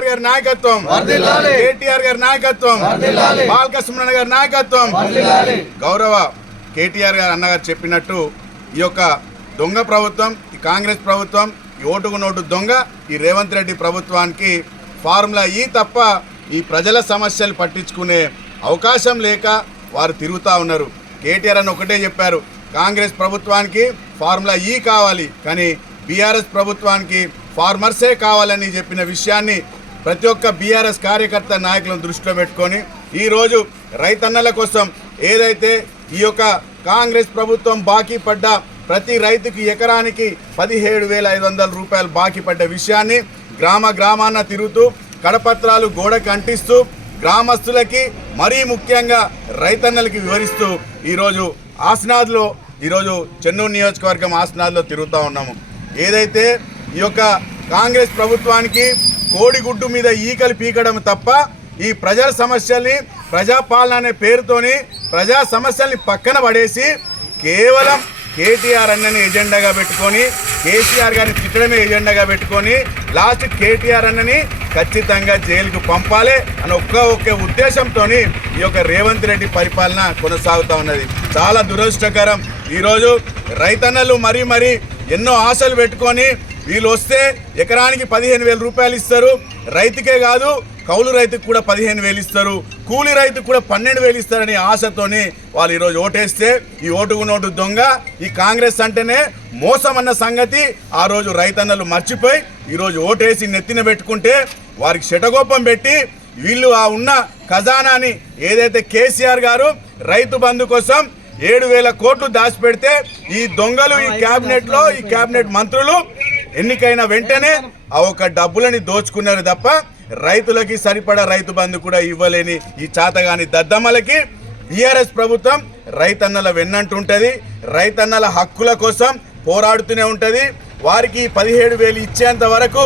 కేసీఆర్ గారి నాయకత్వం. కేటీఆర్ గారి నాయకత్వం. బాలకృష్ణ గారి నాయకత్వం. గౌరవ కేటీఆర్ గారు అన్నగారు చెప్పినట్టు ఈ యొక్క దొంగ ప్రభుత్వం ఈ కాంగ్రెస్ ప్రభుత్వం ఈ ఓటుకు నోటు దొంగ ఈ రేవంత్ రెడ్డి ప్రభుత్వానికి ఫార్ములా ఈ తప్ప ఈ ప్రజల సమస్యలు పట్టించుకునే అవకాశం లేక వారు తిరుగుతూ ఉన్నారు. కేటీఆర్ అని ఒకటే చెప్పారు కాంగ్రెస్ ప్రభుత్వానికి ఫార్ములా ఈ కావాలి కానీ బీఆర్ఎస్ ప్రభుత్వానికి ఫార్మర్సే కావాలని చెప్పిన విషయాన్ని ప్రతి ఒక్క బీఆర్ఎస్ కార్యకర్త నాయకులను దృష్టిలో పెట్టుకొని ఈరోజు రైతన్నల కోసం ఏదైతే ఈ యొక్క కాంగ్రెస్ ప్రభుత్వం బాకీ పడ్డ ప్రతి రైతుకి ఎకరానికి పదిహేడు వేల ఐదు వందల రూపాయలు బాకీ పడ్డ విషయాన్ని గ్రామ గ్రామాన తిరుగుతూ కడపత్రాలు గోడకు అంటిస్తూ గ్రామస్తులకి మరీ ముఖ్యంగా రైతన్నలకి వివరిస్తూ ఈరోజు ఆసనాద్లో ఈరోజు చెన్నూరు నియోజకవర్గం ఆసనాద్లో తిరుగుతూ ఉన్నాము. ఏదైతే ఈ యొక్క కాంగ్రెస్ ప్రభుత్వానికి కోడిగుడ్డు మీద ఈకలు పీకడం తప్ప ఈ ప్రజల సమస్యల్ని ప్రజాపాలన అనే పేరుతోని ప్రజా సమస్యల్ని పక్కన పడేసి కేవలం కేటీఆర్ అన్నని ఎజెండాగా పెట్టుకొని కేసీఆర్ గారిని తిట్టడమే ఎజెండాగా పెట్టుకొని లాస్ట్ కేటీఆర్ అన్నని ఖచ్చితంగా జైలుకు పంపాలి అని ఒక్క ఒక్క ఉద్దేశంతో ఈ యొక్క రేవంత్ రెడ్డి పరిపాలన కొనసాగుతూ ఉన్నది. చాలా దురదృష్టకరం. ఈరోజు రైతన్నలు మరీ మరీ ఎన్నో ఆశలు పెట్టుకొని వీళ్ళు వస్తే ఎకరానికి పదిహేను వేల రూపాయలు ఇస్తారు. రైతుకే కాదు కౌలు రైతుకు కూడా పదిహేను వేలు ఇస్తారు. కూలి రైతుకు కూడా పన్నెండు వేలు ఇస్తారని ఆశతోని వాళ్ళు ఈరోజు ఓటేస్తే ఈ ఓటుకు నోటు దొంగ ఈ కాంగ్రెస్ అంటేనే మోసం అన్న సంగతి. ఆ రోజు రైతన్నలు మర్చిపోయి ఈరోజు ఓటేసి నెత్తిన పెట్టుకుంటే వారికి శటగోపం పెట్టి వీళ్ళు ఆ ఉన్న ఖజానాని ఏదైతే కేసీఆర్ గారు రైతు బంధు కోసం ఏడు వేల కోట్లు దాచిపెడితే ఈ దొంగలు ఈ కేబినెట్లో ఈ కేబినెట్ మంత్రులు ఎన్నికైన వెంటనే ఆ ఒక డబ్బులని దోచుకున్నారు తప్ప రైతులకి సరిపడా రైతు బంధు కూడా ఇవ్వలేని ఈ చాతగాని దద్దమ్మలకి బీఆర్ఎస్ ప్రభుత్వం రైతన్నల వెన్నంటుంటది. రైతన్నల హక్కుల కోసం పోరాడుతూనే ఉంటుంది. వారికి పదిహేడు వేలు ఇచ్చేంత వరకు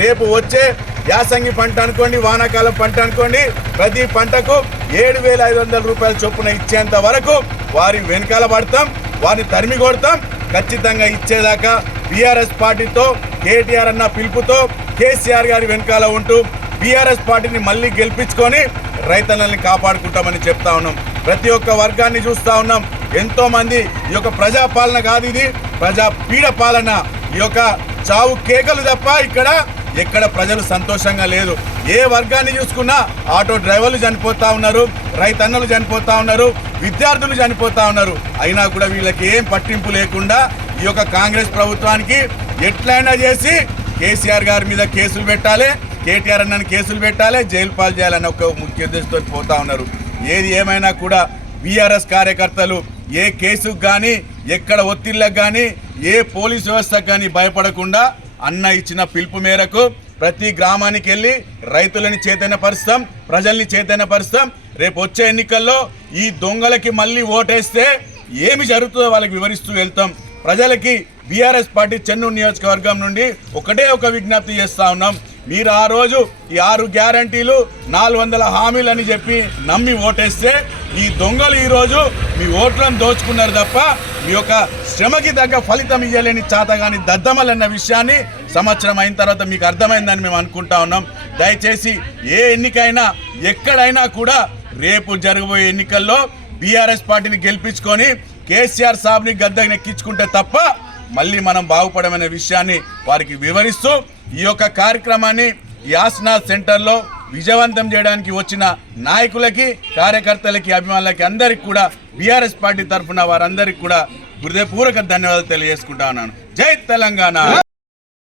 రేపు వచ్చే యాసంగి పంట అనుకోండి వానాకాలం పంట అనుకోండి ప్రతి పంటకు ఏడు వేల ఐదు వందల రూపాయల చొప్పున ఇచ్చేంత వరకు వారి వెనకాల పడతాం వారిని తరిమి కొడతాం ఖచ్చితంగా ఇచ్చేదాకా బీఆర్ఎస్ పార్టీతో కేటీఆర్ అన్న పిలుపుతో కేసీఆర్ గారి వెనకాల ఉంటూ బీఆర్ఎస్ పార్టీని మళ్ళీ గెలిపించుకొని రైతన్నల్ని కాపాడుకుంటామని చెప్తా ఉన్నాం. ప్రతి ఒక్క వర్గాన్ని చూస్తా ఉన్నాం. ఎంతో మంది ఈ యొక్క ప్రజాపాలన కాదు ఇది. ప్రజా పీడ పాలన. ఈ యొక్క చావు కేకలు తప్ప ఇక్కడ ఎక్కడ ప్రజలు సంతోషంగా లేదు. ఏ వర్గాన్ని చూసుకున్నా ఆటో డ్రైవర్లు చనిపోతా ఉన్నారు రైతన్నలు చనిపోతా ఉన్నారు విద్యార్థులు చనిపోతా ఉన్నారు. అయినా కూడా వీళ్ళకి ఏం పట్టింపు లేకుండా ఈ యొక్క కాంగ్రెస్ ప్రభుత్వానికి ఎట్లయినా చేసి కేసీఆర్ గారి మీద కేసులు పెట్టాలి కేటీఆర్ అన్నని కేసులు పెట్టాలి జైలు పాలు చేయాలని ఒక ముఖ్య ఉద్దేశంతో పోతా ఉన్నారు. ఏది ఏమైనా కూడా బీఆర్ఎస్ కార్యకర్తలు ఏ కేసుకు కానీ ఎక్కడ ఒత్తిళ్ళకు కానీ ఏ పోలీస్ వ్యవస్థకు కానీ భయపడకుండా అన్న ఇచ్చిన పిలుపు మేరకు ప్రతి గ్రామానికి వెళ్ళి రైతులని చైతన్యపరుస్తాం ప్రజల్ని చైతన్యపరుస్తాం రేపు వచ్చే ఎన్నికల్లో ఈ దొంగలకి మళ్ళీ ఓటేస్తే ఏమి జరుగుతుందో వాళ్ళకి వివరిస్తూ వెళ్తాం. ప్రజలకి బీఆర్ఎస్ పార్టీ చెన్నూరు నియోజకవర్గం నుండి ఒకటే ఒక విజ్ఞప్తి చేస్తా ఉన్నాం. మీరు ఆ రోజు ఈ ఆరు గ్యారంటీలు నాలుగు వందల హామీలు అని చెప్పి నమ్మి ఓటేస్తే ఈ దొంగలు ఈరోజు మీ ఓట్లను దోచుకున్నారు తప్ప మీ యొక్క శ్రమకి తగ్గ ఫలితం ఇవ్వలేని చాతగాని దద్దమలన్న విషయాన్ని సంవత్సరం అయిన తర్వాత మీకు అర్థమైందని మేము అనుకుంటా ఉన్నాం. దయచేసి ఏ ఎన్నికైనా ఎక్కడైనా కూడా రేపు జరగబోయే ఎన్నికల్లో బీఆర్ఎస్ పార్టీని గెలిపించుకొని కేసీఆర్ సాబ్ని గద్దెకి నెక్కించుకుంటే తప్ప మళ్ళీ మనం బాగుపడమనే విషయాన్ని వారికి వివరిస్తూ ఈ యొక్క కార్యక్రమాన్ని ఈ ఆసనాథ్ సెంటర్లో విజయవంతం చేయడానికి వచ్చిన నాయకులకి కార్యకర్తలకి అభిమానులకి అందరికి కూడా బీఆర్ఎస్ పార్టీ తరఫున వారందరికీ కూడా హృదయపూర్వక ధన్యవాదాలు తెలియజేసుకుంటా ఉన్నాను. జై తెలంగాణ!